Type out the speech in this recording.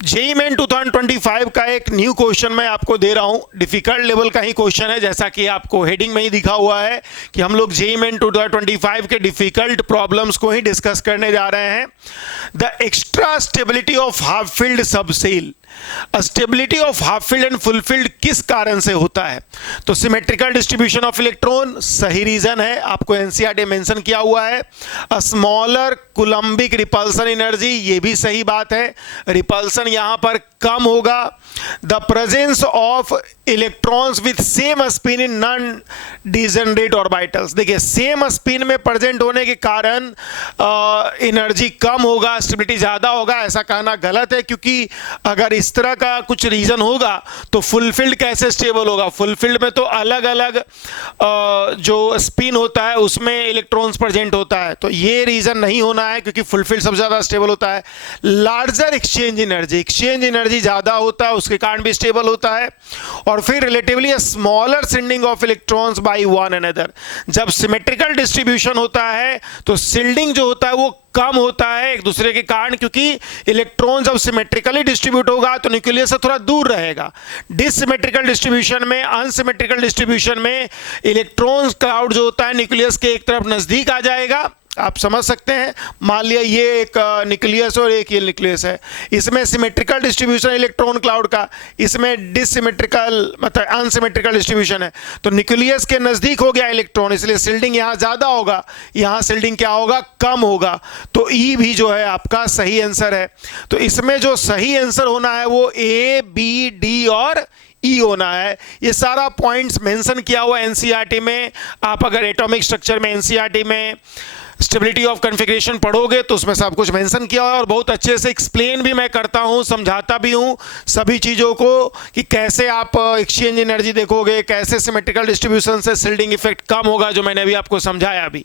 JEE main 2025 का एक new question मैं आपको दे रहा हूं। डिफिकल्ट लेवल का ही क्वेश्चन है, जैसा कि आपको हेडिंग में ही दिखा हुआ है कि हम लोग जेईई मेन 2025 के डिफिकल्ट प्रॉब्लम्स को ही डिस्कस करने जा रहे हैं। The extra stability of half field subshell, stability of half field and full field किस कारण से होता है? तो सिमेट्रिकल डिस्ट्रीब्यूशन ऑफ इलेक्ट्रॉन सही रीजन है, आपको एनसीईआरटी मेंशन किया हुआ है। स्मॉलर कूलम्बिक रिपल्सन एनर्जी, ये भी सही बात है, रिपल्सन यहां पर कम होगा। The presence of electrons with same spin in non degenerate orbitals, देखिए सेम स्पिन में प्रेजेंट होने के कारण एनर्जी कम होगा, स्टेबिलिटी ज्यादा होगा, ऐसा कहना गलत है, क्योंकि अगर इस तरह का कुछ रीजन होगा तो फुलफिल्ड कैसे स्टेबल होगा? फुलफिल्ड में तो अलग अलग जो स्पिन होता है उसमें इलेक्ट्रॉन्स प्रेजेंट होता है, तो ये रीजन नहीं होना है, क्योंकि फुलफिल्ड सबसे ज्यादा स्टेबल होता है। लार्जर एक्सचेंज एनर्जी ज्यादा होता है, उसके कारण भी स्टेबल होता है। और फिर relatively smaller shielding of electrons by one another, जब सिमेट्रिकल डिस्ट्रीब्यूशन होता है तो सील्डिंग जो होता है वो कम होता है एक दूसरे के कारण, क्योंकि इलेक्ट्रॉन जब सिमेट्रिकली डिस्ट्रीब्यूट होगा तो न्यूक्लियस से थोड़ा दूर रहेगा। डिससिमेट्रिकल डिस्ट्रीब्यूशन में, अनसिमेट्रिकल डिस्ट्रीब्यूशन में इलेक्ट्रॉन क्लाउड जो होता है न्यूक्लियस के एक तरफ नजदीक आ जाएगा। आप समझ सकते हैं, मान लिया ये एक न्यूक्लियस और एक ये न्यूक्लियस है, इसमें सिमेट्रिकल डिस्ट्रीब्यूशन इलेक्ट्रॉन क्लाउड का, इसमें डिससिमेट्रिकल मतलब अनसिमेट्रिकल डिस्ट्रीब्यूशन है, तो न्यूक्लियस के नजदीक हो गया इलेक्ट्रॉन, इसलिए सील्डिंग यहां ज्यादा होगा, यहां सील्डिंग क्या होगा? कम होगा। तो ई भी जो है आपका सही आंसर है। तो इसमें जो सही आंसर होना है वो ए, बी, डी और ई होना है। ये सारा पॉइंट्स मेंशन किया हुआ एनसीईआरटी में। आप अगर एटॉमिक स्ट्रक्चर में एनसीईआरटी में स्टेबिलिटी ऑफ कॉन्फ़िगरेशन पढ़ोगे तो उसमें सब कुछ मेंशन किया हुआ है, और बहुत अच्छे से एक्सप्लेन भी मैं करता हूं, समझाता भी हूं सभी चीज़ों को कि कैसे आप एक्सचेंज एनर्जी देखोगे, कैसे सिमेट्रिकल डिस्ट्रीब्यूशन से सील्डिंग इफेक्ट कम होगा, जो मैंने अभी आपको समझाया अभी।